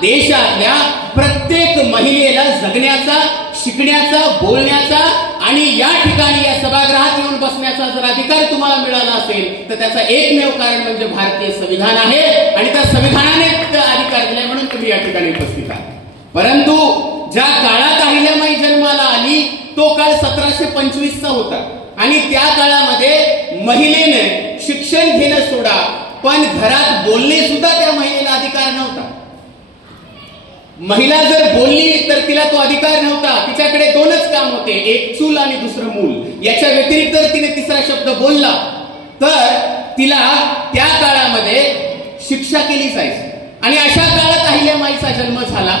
देशातल्या प्रत्येक महिलेला जगण्याचा, शिकण्याचा, बोलण्याचा आणि या ठिकाणी या सभागृहात येऊन बसण्याचा जर अधिकार तुम्हाला मिळाला असेल तर त्याचा एकमेव कारण म्हणजे भारतीय संविधान आहे आणि त्या संविधानाने अधिकार दिलाय म्हणून तुम्ही या ठिकाणी उपस्थित आहात. परंतु ज्या काळात अहिल्याबाई जन्माला आली तो काळ 1725चा होता आणि त्या काळामध्ये महिलेने शिक्षण घेणं सोडा पण घरात बोलणे सुद्धा त्या महिलेला अधिकार नव्हता. महिला जर बोलली तर तिला तो अधिकार नव्हता. तिच्याकडे दोनच काम होते, एक चूल आणि दुसरं मूल. याच्या व्यतिरिक्त जर तिने तिसरा शब्द बोलला तर तिला त्या काळामध्ये शिक्षा केली जायची. आणि अशा काळात अहिल्याबाईचा जन्म झाला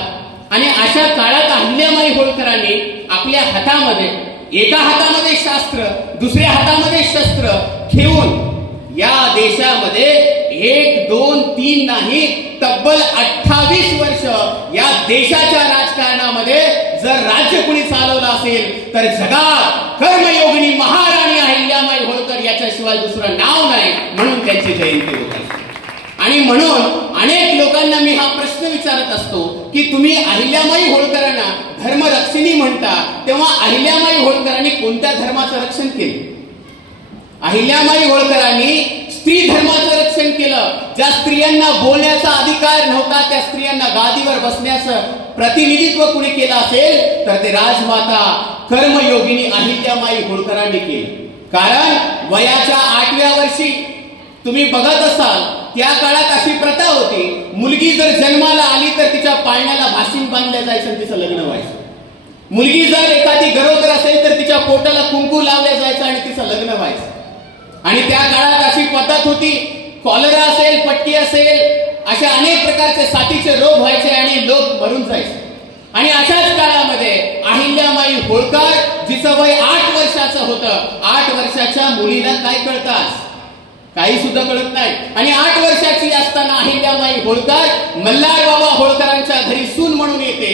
आणि अशा काळात अहिल्याबाई होळकरांनी आपल्या हातामध्ये, एका हातामध्ये शास्त्र दुसऱ्या हातामध्ये शस्त्र घेऊन या देशामध्ये 1, 2, 3 नाही तब्बल 28 वर्ष या देशाच्या राजकारणामध्ये जर राज्य कुणी चालवलं असेल तर जगात कर्मयोगिनी महाराणी अहिल्याबाई होळकर याच्याशिवाय दुसरं नाव नाही म्हणून त्यांची जयंती होत असते. आणि म्हणून अनेक लोकांना मी हा प्रश्न विचारत असतो की तुम्ही अहिल्याबाई होळकरांना धर्मरक्षिणी म्हणता, तेव्हा अहिल्याबाई होळकरांनी कोणत्या धर्माचं रक्षण केलं? अहिल्याबाई होळकरांनी स्त्री धर्माचं रक्षण केलं. ज्या स्त्रियांना बोलण्याचा अधिकार नव्हता त्या स्त्रियांना गादीवर बसण्याचं प्रतिनिधित्व कुणी केलं असेल तर ते राजमाता कर्मयोगिनी अहिल्याबाई होळकरांनी केलं. कारण वयाच्या 8व्या वर्षी तुम्ही बघत असाल त्या काळात अशी प्रथा होती, मुलगी जर जन्माला आली तर तिच्या पाळण्याला भाशिंग बांधलं जायचं आणि तिचं लग्न व्हायचं. मुलगी जर एखादी गरोदर असेल तर तिच्या पोटाला कुंकू लावलं जायचं आणि तिचं लग्न व्हायचं. आणि त्या काळात अशी पद्धत होती, कॉलरा असेल, पट्टी असेल, अशा अनेक प्रकारचे साथीचे रोग व्हायचे आणि लोक मरून जायचे. आणि अशाच काळामध्ये अहिल्याबाई होळकर जिचं वय 8 वर्षाचं होतं, 8 वर्षाच्या मुलीला काय कळतं? काही सुद्धा कळत नाही. आणि 8 वर्षाची असताना अहिल्याबाई होळकर मल्हार बाबा होळकरांच्या घरी सून म्हणून येते.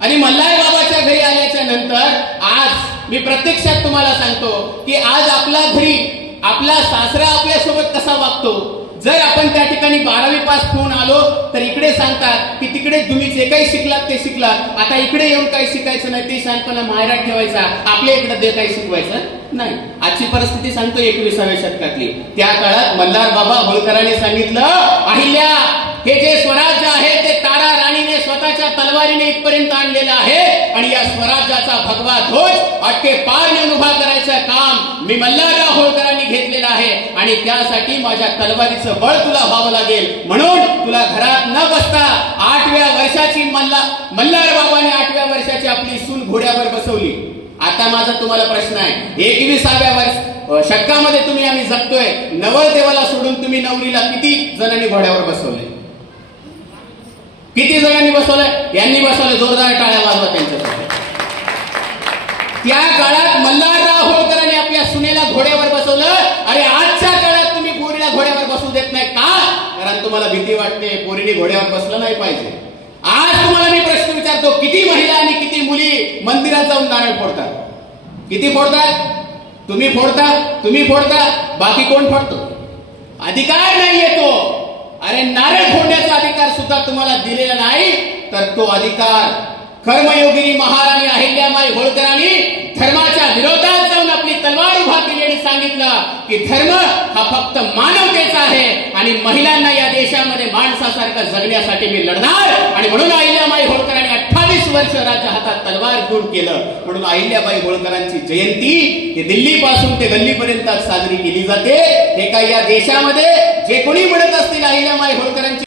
आणि मल्हार बाबाच्या घरी आल्याच्या नंतर आज मी प्रत्यक्षात तुम्हाला सांगतो की आज आपला घरी आपला सासरा आपल्यासोबत कसा वागतो. जर आपण त्या ठिकाणी 12वी पास होऊन आलो तर इकडे सांगतात की तिकडे तुम्ही जे काही शिकलात ते शिकलात, आता इकडे येऊन काही शिकायचं नाही, ते शहाणपणा माहेरात ठेवायचा, आपल्या इकडे जे काही शिकवायचं नाही. आजची परिस्थिती सांगतो 21व्या शतकातली. त्या काळात मल्हार बाबा होळकरांनी सांगितलं, अहिल्या हे जे स्वराज्य आहे ते तारा राणीने स्वतःच्या तलवारीने इथपर्यंत आणलेलं आहे आणि या स्वराज्याचा भगवा ध्वज अटके पार नेऊन उभा करायचं काम मी मल्हारराव होळकरांनी घेतलेलं आहे आणि त्यासाठी माझ्या तलवारीचं बळ तुला व्हावं लागेल. म्हणून तुला घरात न बसता 8व्या वर्षाची मल्हार बाबाने 8व्या वर्षाची आपली सून घोड्यावर बसवली. आता माझा तुम्हाला प्रश्न आहे, 21व्या शतकामध्ये तुम्ही आम्ही जगतोय, नवरदेवाला सोडून तुम्ही नवरीला किती जणांनी घोड्यावर बसवले? किती जणांनी बसवलंय? यांनी बसवलं. जोरदार टाळ्या वाजवा त्यांच्यासाठी. त्या काळात मल्हारराव होळकरांनी आपल्या सुनेला घोड्यावर बसवलं. अरे आजच्या काळात तुम्ही पोरीला घोड्यावर बसू देत नाही का? कारण तुम्हाला भीती वाटते पोरीने घोड्यावर बसलं नाही पाहिजे. आज तुम्हाला मी प्रश्न विचारतो, किती महिला आणि किती मुली मंदिरात जाऊन नारळ फोडतात? किती फोडतात? तुम्ही फोडता, बाकी कोण फोडतो? अधिकार नाहीये तो. अरे नारळ फोडण्याचा अधिकार सुद्धा तुम्हाला दिलेला नाही तर तो अधिकार कर्मयोगिनी महाराणी अहिल्याबाई होळकरांनी धर्माच्या विरोधात जाऊन आपली तलवार उभा केली आणि सांगितलं की धर्म हा फक्त मानवतेचा आहे आणि महिलांना या देशामध्ये माणसासारखं जगण्यासाठी मी लढणार. आणि म्हणून अहिल्याबाई होळकरांनी 28 वर्ष राज्य हातात तलवार घेऊन केलं. म्हणून अहिल्याबाई होळकरांची जयंती ही दिल्ली पासून ते गल्लीपर्यंत साजरी केली जाते. हे काही या देशामध्ये जे कोणी म्हणत असतील अहिल्याबाई होळकरांची